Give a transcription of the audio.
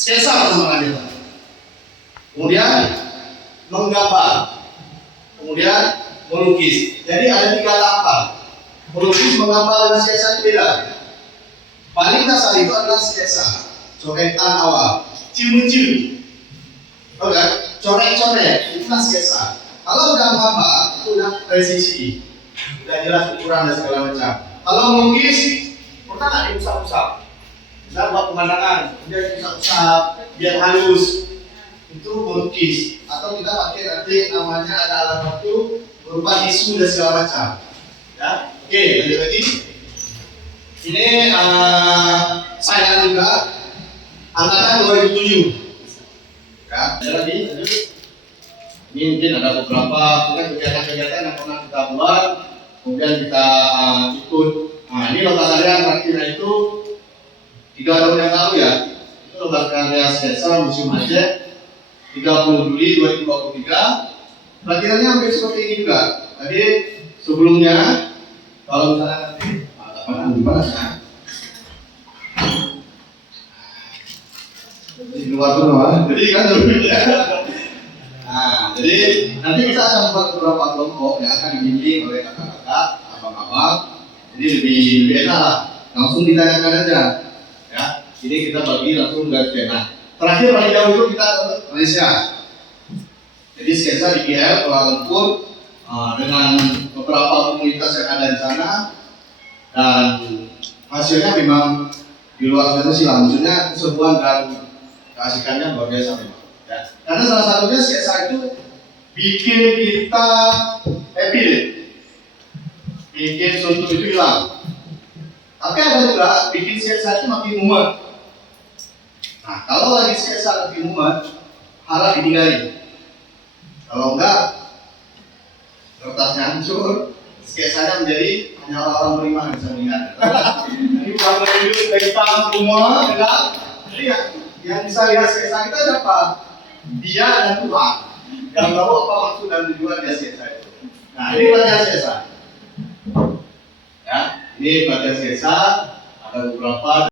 Sketsa pertama kali. Kemudian menggambar. Kemudian melukis. Jadi ada 3 tahapan. Melukis, menggambar, dan sketsa itu beda. Paling dasar itu adalah sketsa, coretan awal, cium-cium. Oke, coret-coret itulah sketsa. Kalau udah gambar itu udah presisi, udah jelas ukuran dan segala macam. Kalau melukis, pernah nggak diusap-usap? Bisa buat pemandangan, kemudian diusap-usap biar halus. Itu melukis. Atau kita pakai nanti namanya ada alat waktu berupa tisu dan segala macam. Ya, oke, lanjut lagi. Ini saya juga angkatan 2007. Ya, ada lagi, lanjut. Ini mungkin ada beberapa kegiatan-kegiatan yang pernah kita buat, kemudian kita ikut. Nah, ini lomba karya terakhirnya itu 3 tahun yang lalu ya. Itu lomba karya sketsa Museum Aceh 30 Juli 2023. Pelajarannya hampir seperti ini juga. Jadi sebelumnya kalau misalnya nanti di luar tuh, jadi kan nah, jadi nanti kita akan membuat beberapa kelompok yang akan dibimbing oleh kakak-kakak, abang-abang. Jadi lebih enak lah, langsung ditanyakan aja. Ya, ini kita bagi langsung garis pena. Terakhir paling jauh itu kita ke Malaysia. Jadi sketsa di KL, Kuala Lumpur, dengan beberapa komunitas yang ada di sana, dan hasilnya memang di luar sana sih lah, maksudnya keseruan dan keasikannya luar biasa memang. Ya. Karena salah satunya sketsa itu bikin kita happy deh, bikin suntuk itu hilang. Tapi ada juga bikin sketsa itu makin mumet. Nah, kalau lagi sketsa makin mumet, harap ditinggalin. Kalau enggak, kertasnya hancur, sketsanya menjadi hanya orang-orang beriman yang bisa melihat. Ini bukan dari tangan semua, enggak. Jadi yang bisa lihat sketsa kita siapa? Dia dan Tuhan. Yang tahu apa maksud dan tujuan dia sketsa itu. Nah, ini pelatihan sketsa. Ya, ini pelatihan sketsa ada beberapa.